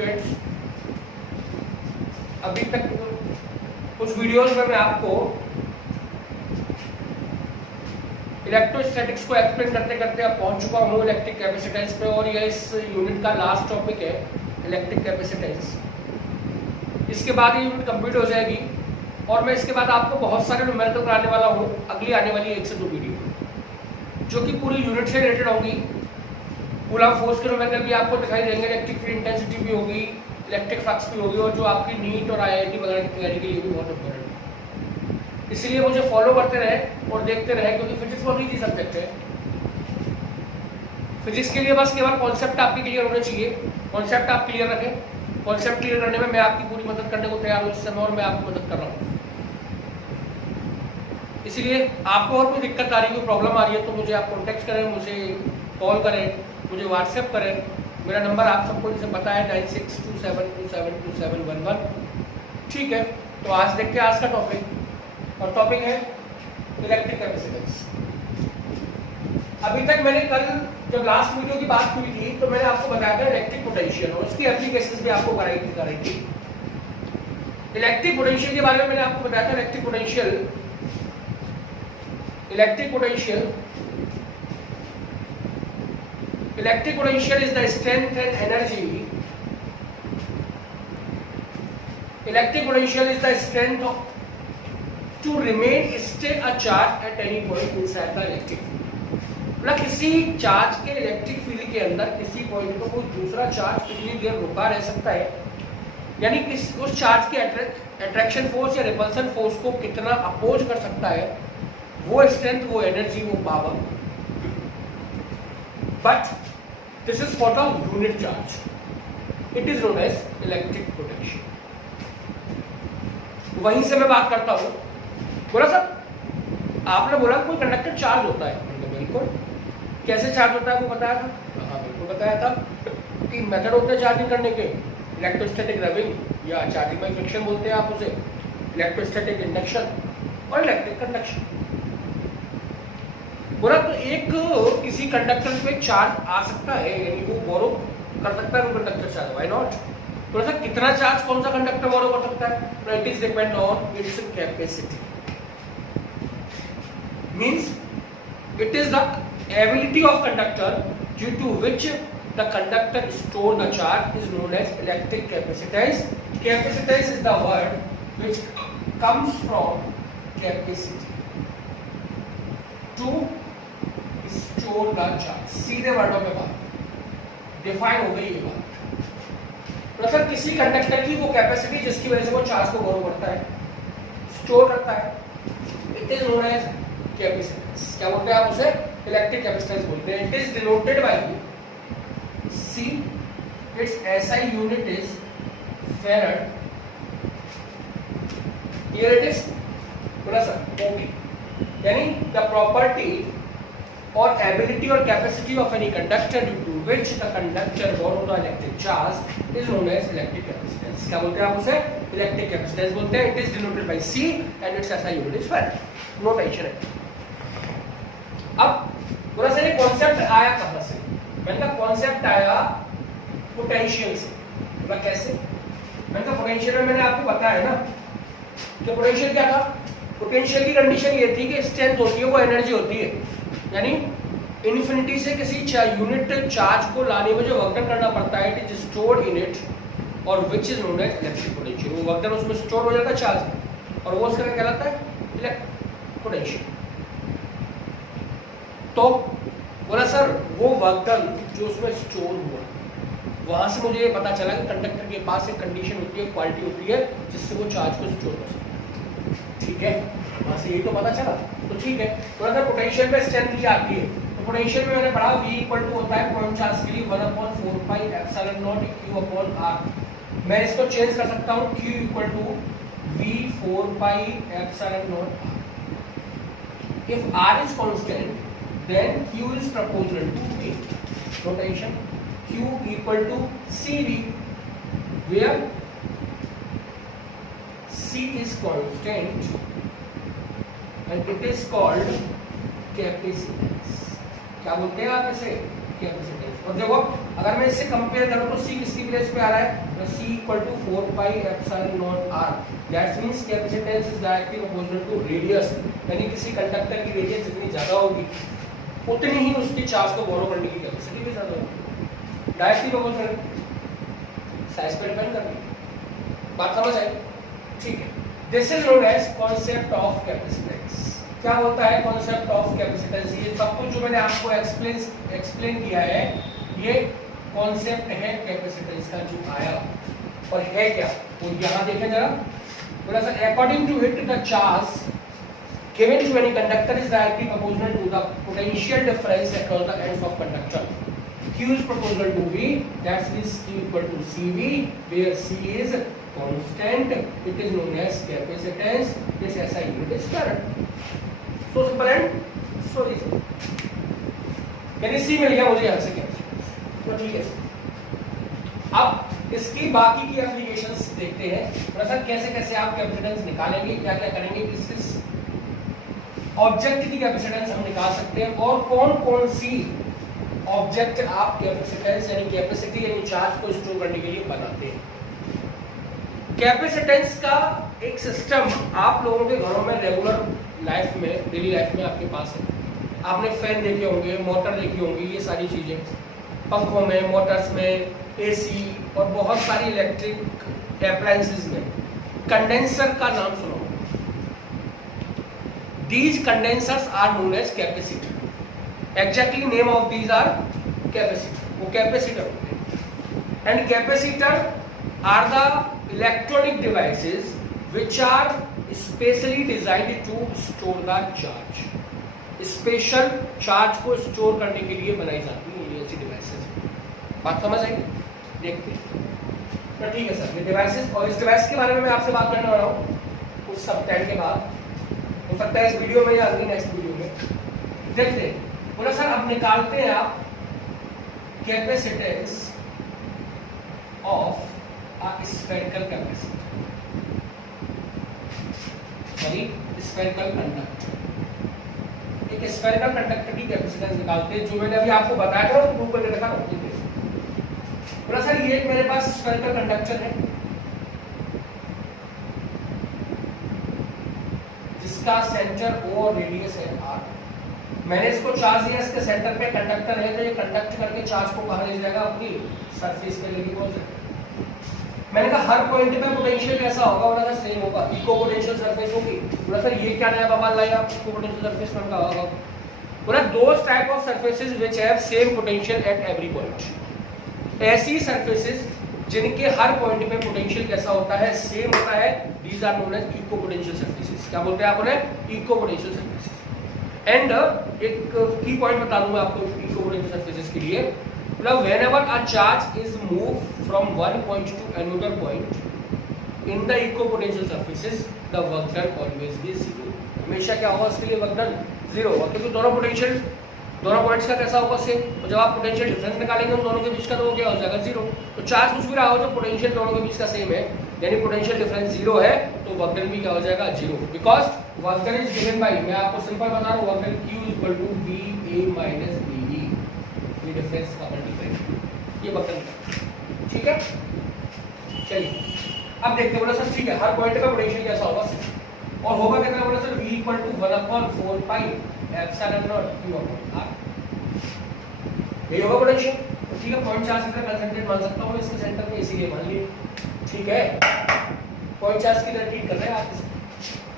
Students, अभी तक कुछ वीडियोस में मैं आपको इलेक्ट्रोस्टैटिक्स को एक्सप्लेन करते करते अब पहुंच चुका हूँ इलेक्ट्रिक कैपेसिटेंस पे, और यह इस यूनिट का लास्ट टॉपिक है इलेक्ट्रिक कैपेसिटेंस। इसके बाद ये यूनिट कंप्लीट हो जाएगी और मैं इसके बाद आपको बहुत सारे न्यूमेरिकल कराने वाला हूँ अगली आने वाली 1 से 2 वीडियो, जो कि पूरी यूनिट से रिलेटेड होंगी। कूलम फोर्स के न्यूमेरिकल भी आपको दिखाई देंगे, इलेक्ट्रिक फील्ड इंटेंसिटी भी होगी, इलेक्ट्रिक फ्लक्स भी होगी, और जो आपकी नीट और IIT वगैरह की तैयारी के लिए भी बहुत इंपॉर्टेंट है। इसलिए मुझे फॉलो करते रहे और देखते रहे, क्योंकि फिजिक्स बहुत ईजी सब्जेक्ट है। फिजिक्स के लिए बस केवल कॉन्सेप्ट आपके क्लियर होने चाहिए, कॉन्सेप्ट आप क्लियर रखें। कॉन्सेप्ट क्लियर करने में मैं आपकी पूरी मदद करने को तैयार हूँ इस समय, और मैं आपकी मदद कर रहा हूँ। इसीलिए आपको और कोई दिक्कत आ रही है, कोई प्रॉब्लम आ रही है, तो मुझे आप कॉन्टेक्ट करें, मुझे कॉल करें, मुझे व्हाट्सएप करें। मेरा नंबर आप सबको जैसे पता है 9627272711। ठीक है, तो आज देखते हैं आज का टॉपिक, और टॉपिक है इलेक्ट्रिक कैपेसिटेंस। अभी तक मैंने कल जब लास्ट वीडियो की बात हुई थी तो मैंने आपको बताया था इलेक्ट्रिक पोटेंशियल, और उसकी एप्लीकेशंस भी आपको कराई थी। इलेक्ट्रिक पोटेंशियल के बारे में मैंने आपको बताया था electric potential is the strength and energy. Electric potential is the strength of to remain stay a charge at any point inside the electric field. मतलब किसी चार्ज के इलेक्ट्रिक फील्ड के अंदर किसी पॉइंट पर कोई दूसरा चार्ज कितनी देर रुका रह सकता है, यानी उस चार्ज के अट्रैक्शन फोर्स या रिपल्सन फोर्स को कितना अपोज कर सकता है, वो स्ट्रेंथ, वो एनर्जी, वो power. But this is for the unit charge, it is known as electric potential. वहीं से मैं बात करता हूं। बोला सर, आपने बोला कोई कंडक्टर चार्ज होता है, बिल्कुल। कैसे चार्ज होता है वो बताया था? हाँ बिल्कुल बताया था। 3 मेथड होते हैं चार्जिंग करने के, इलेक्ट्रोस्टैटिक रबिंग या चार्जिंग बाय फ्रिक्शन बोलते हैं आप उसे, इलेक्ट्रोस्टैटिक इंडक्शन और इलेक्ट्रिक कंडक्शन। बोला तो एक किसी कंडक्टर पे चार्ज आ सकता है, यानी वो बोरो कर सकता है वो कंडक्टर चार्ज, व्हाई नॉट। तो सर कितना चार्ज कौन सा कंडक्टर बोरो कर सकता है? तो it is depend on its capacity, means it is the ability of conductor due to which the conductor store the charge is known as electric capacitance. Capacitance is the word which comes from capacity to store the charge. सीधे वर्डों में बात define हो गई ये बात। तो sir किसी conductor की वो कैपेसिटी जिसकी वजह से वो चार्ज को बोरो करता है, स्टोर करता है, it is known as capacitance. क्या बोलते हैं आप उसे? इलेक्ट्रिक कैपेसिटेंस बोलते हैं। It is denoted by C, its SI unit is farad, here it is पूरा सर ओके, यानी द प्रॉपर्टी और एबिलिटी और capacity of any conductor due to which the conductor borrow the electric charge is known as electric capacitance. क्या बोलते हैं आप उसे? Electric capacitance बोलते हैं। It is denoted by C and its SI unit is farad. No tension है। अब थोड़ा सा ये कॉन्सेप्ट आया कहां से? मैंने कहा कॉन्सेप्ट आया पोटेंशियल से। मतलब कैसे? मैंने कहा पोटेंशियल में मैंने आपको बताया ना कि पोटेंशियल क्या था? पोटेंशियल की कंडीशन ये थी कि स्ट्रेंथ होती है, वो एनर्जी होती है, यानी इन्फिनिटी से किसी यूनिट चार्ज को लाने में जो वर्क डन करना पड़ता है, it is stored in it और which is known as electric potential. वो वर्क डन उसमें स्टोर हो जाता है चार्ज में, और वो उसका कहलाता है पोटेंशियल। तो बोला सर वो वर्क डन जो उसमें स्टोर हुआ, वहां से मुझे ये पता चला कि कंडक्टर के पास एक कंडीशन होती है, क्वालिटी होती है जिससे वो चार्ज को स्टोर कर सकता है। ठीक है, वहां से ये तो पता चला। तो ठीक है, बोला सर पोटेंशियल में स्ट्रेंथ ही आती है। तो पोटेंशियल में मैंने पढ़ा V इक्वल टू होता है पॉइंट चार्ज के लिए 1/4πε0 Q/R। मैं इसको चेंज कर सकता हूँ, Q equal to V4πε0R। If R is constant, then Q is proportional to V. Notation Q equal to CV, where C is constant and it is called capacitance. क्या बोलते हैं आप इसे, कैपेसिटेंस। और देखो अगर मैं इससे कंपेयर करूं तो C किसकी प्लेस पे आ रहा है, तो C equal to 4 pi epsilon naught r, that means capacitance is directly proportional to radius, यानी किसी कंडक्टर की रेडियस जितनी ज्यादा होगी उतनी ही उसकी चार्ज को बोरो करने की कैपेसिटी भी ज्यादा होगी, डायरेक्टली प्रोपोर्शनल, साइज पे डिपेंड करती है। बात समझ आई? ठीक है। This is known as concept of capacitance. क्या होता है कॉन्सेप्ट ऑफ कैपेसिटेंस? ये सब कुछ जो मैंने आपको एक्सप्लेन किया है ये कॉन्सेप्ट है कैपेसिटेंस का जो आया, और है क्या तो यहां देखें जरा थोड़ा सा। According to it the charge given to any conductor is directly proportional to the potential difference across the ends of conductor. Q is proportional to V, that means Q equal to CV, where C is constant. It is known as capacitance. This SI unit is current. So simple and so easy. यानी C मिल गया मुझे यहाँ से capacitance, तो ठीक है। अब इसकी बाकी की एप्लीकेशंस देखते हैं थोड़ा सा, कैसे कैसे आप कैपेसिटेंस निकालेंगे, क्या क्या करेंगे, किस ऑब्जेक्ट की कैपेसिटेंस हम निकाल सकते हैं, और कौन कौन सी ऑब्जेक्ट आप कैपेसिटेंस यानी कैपेसिटी यानी चार्ज को स्टोर करने के लिए बनाते हैं। कैपेसिटेंस का एक सिस्टम आप लोगों के घरों में रेगुलर लाइफ में, डेली लाइफ में आपके पास है। आपने फैन देखे होंगे, मोटर देखी होंगी, ये सारी चीजें पंखों में, मोटर्स में, एसी और बहुत सारी इलेक्ट्रिक अप्लायंसेस में कंडेंसर का नाम सुनो। These condensers are known as capacitor. Exactly name of these are capacitor. वो कैपेसिटर होते हैं। And capacitor are the electronic devices which are specially designed to store the charge. Special charge को store करने के लिए बनाई जाती है ये ऐसी डिवाइसेस। बात समझ आई? देखते हैं। तो ठीक है सर, ये डिवाइसेस, और इस डिवाइस के बारे में मैं आपसे बात करने वाला हूँ कुछ सब टाइम के बाद, हो सकता है इस वीडियो में या अगली नेक्स्ट वीडियो में। देखते हैं बोला सर, अब निकालते हैं आप capacitance of a spherical capacitor, sorry spherical conductor. एक स्फेरिकल कंडक्टर की कैपेसिटेंस निकालते हैं, जो मैंने अभी आपको बताया था वो प्रूव करके दिखा रहा हूं। बोला सर ये मेरे पास स्फेरिकल कंडक्टर है जिसका सेंटर O और रेडियस है R। मैंने इसको चार्ज दिया, इसके सेंटर पे कंडक्टर है, तो ये कंडक्ट करके चार्ज को कहां ले जाएगा, अपनी सरफेस पे लेके पहुंच जाएगा। मैंने कहा हर पॉइंट पे पोटेंशियल कैसा होगा, बोला सर सेम होगा, इक्वल पोटेंशियल सरफेस होगी। बोला सर ये क्या नया बवाल लाए आप, इक्वल पोटेंशियल सरफेस नाम का होगा। बोला those type of surfaces which have same potential at every point. ऐसी सरफेसेस जिनके हर पॉइंट पे पोटेंशियल कैसा होता है, सेम होता है, these are known as equal potential surfaces. क्या बोलते हैं आप उन्हें, इक्वल पोटेंशियल सरफेसेस। एंड एक की पॉइंट बता दूंगा आपको इक्वल पोटेंशियल सरफेसेस के लिए। मतलब whenever a charge is moved from one point to another point in the equipotential surfaces, the work done always be zero। हमेशा क्या होगा इसके लिए, वर्क डन जीरो होगा, क्योंकि दोनों पोटेंशियल दोनों पॉइंट्स का कैसा होगा, सेम। तो जब आप पोटेंशियल डिफरेंस निकालेंगे उन दोनों के बीच का, तो वो क्या हो जाएगा, जीरो। तो चार्ज कुछ भी रहा हो तो पोटेंशियल दोनों के बीच का सेम है, यानी पोटेंशियल डिफरेंस जीरो है, तो वर्क डन भी क्या हो जाएगा, zero. Because work done is given by, मैं आपको सिंपल बता रहा हूँ, work done Q equal to VA minus BE, ये डिफरेंस का मल्टीप्लाई, ये वर्क डन। ठीक है, चलिए अब देखते हैं। बोला सर ठीक है, हर पॉइंट का पोटेंशियल कैसा होगा, और होगा कितना, बोला sir V equal to 1/4 pi epsilon naught Q upon R, यही होगा पोटेंशियल। ठीक है, पॉइंट चार्ज का कंसंट्रेट मान सकता हूं इसके सेंटर में, इसीलिए मान लिए। ठीक है, पॉइंट चार्ज की तरह ट्रीट कर रहे हैं आप इसे।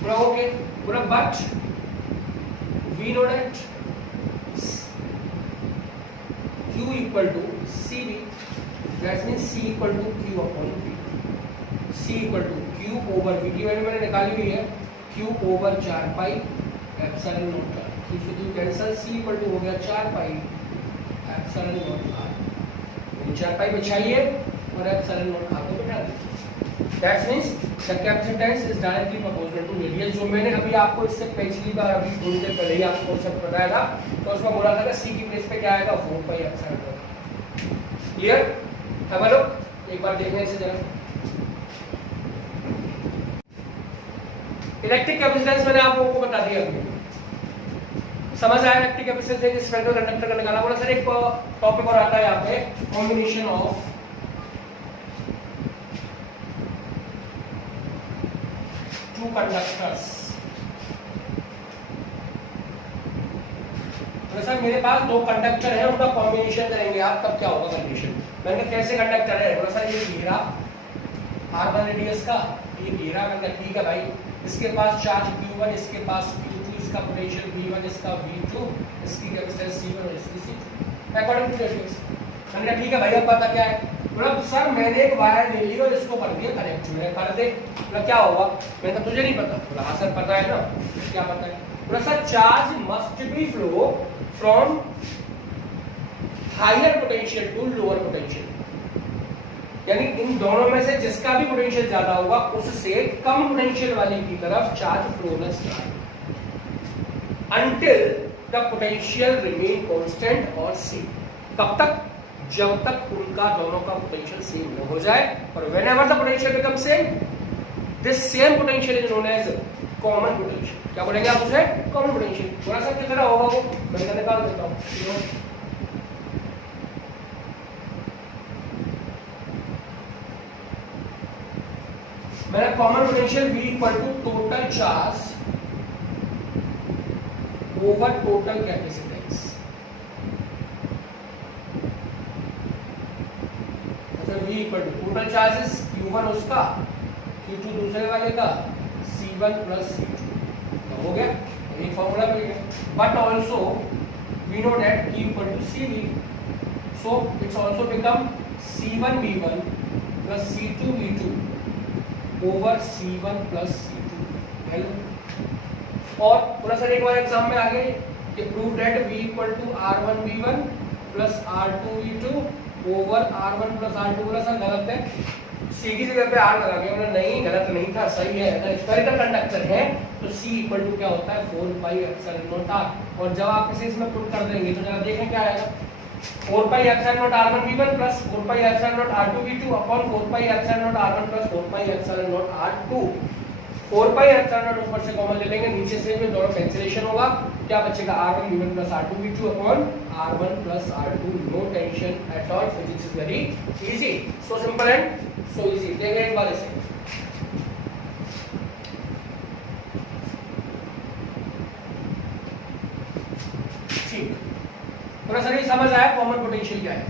पूरा ओके, पूरा but V know that Q equal to CV, that means C equal to Q upon V। C equal to Q over V की वैल्यू मैंने निकाली हुई है, Q over 4 pi epsilon naught R। Q से Q cancel, C equal to हो गया 4 pi epsilon naught R। 4 pi बिछाइए और एप्सिलॉन नॉट R को बिठा दीजिए। That means the capacitance is directly proportional to radius, जो मैंने अभी आपको इससे पिछली बार अभी थोड़ी देर पहले ही आपको कॉन्सेप्ट बताया था। तो उसमें बोला था कि C की प्लेस पे क्या आएगा, 4 pi epsilon not. Clear? Have a look, एक बार देखने से जरा। इलेक्ट्रिक कैपेसिटेंस मैंने आप लोगों को बता दिया अभी। समझ आया इलेक्ट्रिक कैपेसिटेंस से स्फेरिकल कंडक्टर का निकालना। बोला सर एक टॉपिक और आता है यहाँ पे, कॉम्बिनेशन ऑफ टू कंडक्टर्स। तो सर मेरे पास दो कंडक्टर है, उनका कॉम्बिनेशन करेंगे आप, तब क्या होगा कंडीशन। मैंने कहा कैसे कंडक्टर है, बोला सर ये घेरा R1 रेडियस का, ये घेरा का, ठीक है भाई, इसके पास चार्ज Q1, इसके पास Q2, इसका पोटेंशियल V1, इसका V2, इसकी कैपेसिटेंस C1 और इसकी C2 अकॉर्डिंग टू रेडियस। मैंने कहा ठीक है भाई, अब पता क्या है। बोला सर मैंने एक वायर ले ली और इसको कर दिया कनेक्ट, मैंने कर दे। बोला क्या होगा, मैंने कहा तुझे नहीं पता। बोला हाँ सर पता है ना। क्या पता है? बोला sir charge must be flow from higher potential to lower potential, यानी इन दोनों में से जिसका भी पोटेंशियल ज्यादा होगा उससे कम पोटेंशियल वाले की तरफ चार्ज फ्लो होना start until the potential remain constant और सेम। कब तक? जब तक उनका दोनों का पोटेंशियल सेम न हो जाए। और whenever the potential become same, this same potential is known as common potential. क्या बोलेंगे आप उसे? Common potential. थोड़ा सा कितना होगा वो मैं निकाल देता हूं। मेरा common potential V equal to total charge over total capacitance. अच्छा V equal to total charges Q1 उसका, Q2 दूसरे वाले का, C1 प्लस C2 हो गया, एक फॉर्मूला मिल गया। But also we know that Q equal to CV, so it's also become C1 V1 plus C2 V2 over C1 plus C2। Hello, और थोड़ा सा एक बार एग्जाम में आगे कि prove that V equal to R1 V1 plus R2 V2 over R1 plus R2। बोला sir गलत है, C की जगह पे R लगा के। बोला नहीं गलत नहीं था, सही है। अगर स्फेरिकल कंडक्टर है तो C इक्वल टू क्या होता है 4 पाई एप्सिलॉन नॉट R, और जब आप इसे इसमें पुट कर देंगे तो जरा देखें क्या आएगा, 4 pi epsilon naught R1 V1 plus 4 pi epsilon not R2 V2 upon 4 pi epsilon naught R1 plus 4 pi epsilon not R2। 4 pi epsilon not ऊपर से कॉमन ले लेंगे, नीचे से भी दोनों कैंसिलेशन होगा, क्या बचेगा R1 V1 plus R2 V2 upon R1 plus R2। No tension at all, physics is very easy, so simple and so easy. देखें एक बार इसे, ठीक। थोड़ा सा समझ आया कॉमन पोटेंशियल क्या है।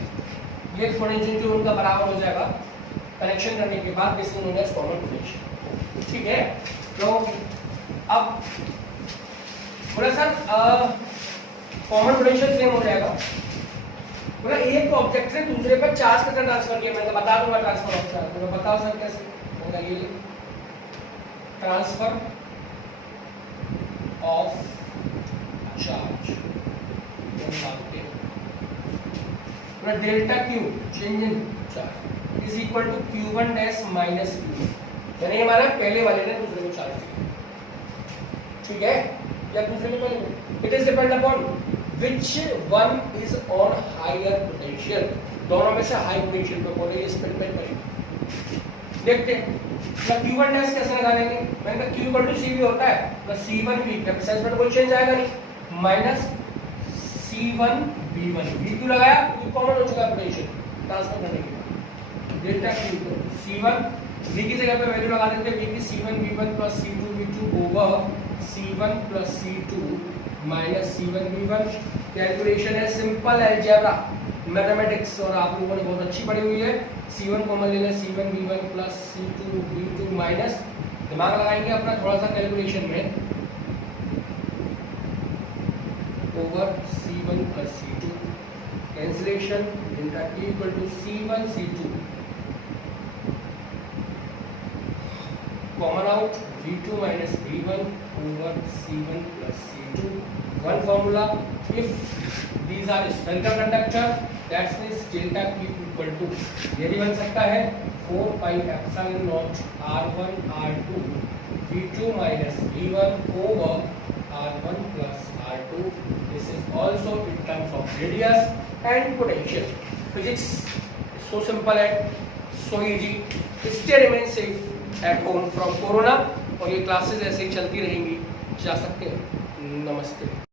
ये पोटेंशियल जो उनका बराबर हो जाएगा कनेक्शन करने के बाद, इसको नोन एज कॉमन पोटेंशियल, ठीक है। तो अब बोला सर कॉमन पोटेंशियल सेम हो जाएगा। बोला एक ऑब्जेक्ट से दूसरे पर चार्ज कितना ट्रांसफर किया, मैं बता दूंगा ट्रांसफर ऑफ चार्ज। तो बताओ सर कैसे होगा ये transfer of charge. Delta Q change in charge is equal to Q1 dash minus Q, यानी हमारा पहले वाले ने दूसरे को चार्ज किया, ठीक है, या दूसरे को पहले। It is depend upon which one is on higher potential, दोनों में से हाई पोटेंशियल पे बोले इस पे डिपेंड करेगा। देखते हैं Q1 डैश कैसे लगा लेंगे। मैंने कहा Q इक्वल टू CV होता है, प्लस C1 V, कैपेसिटेंस में तो कोई चेंज आएगा नहीं, माइनस C1 V1, V2 लगाया तो कॉमन हो चुका है पोटेंशियल ट्रांसफर करने के बाद। डेल्टा Q C1 V की जगह पे वैल्यू लगा देते हैं, V की C1 V1 plus C2 V2 over C1 plus C2 minus C1 V1। Calculation है सिंपल अलजेब्रा मैथमेटिक्स, और आप लोगों ने बहुत अच्छी पढ़ी हुई है। C1 कॉमन ले लें, C1 V1 plus C2 V2 minus, दिमाग लगाएंगे अपना थोड़ा सा कैलकुलेशन में, over C1 plus C2 cancellation, delta T equal to C1 C2 common out V2 minus V1 over C1 plus C2। One formula, if these are spherical conductor that's means delta Q equal to ये भी बन सकता है 4 pi epsilon naught R1 R2 V2 minus V1 over R1 plus R2. This is also in terms of radius and potential. Physics is so simple and so easy. Stay remain safe at home from corona, और ये classes ऐसे ही चलती रहेंगी, जा सकते हैं। नमस्ते।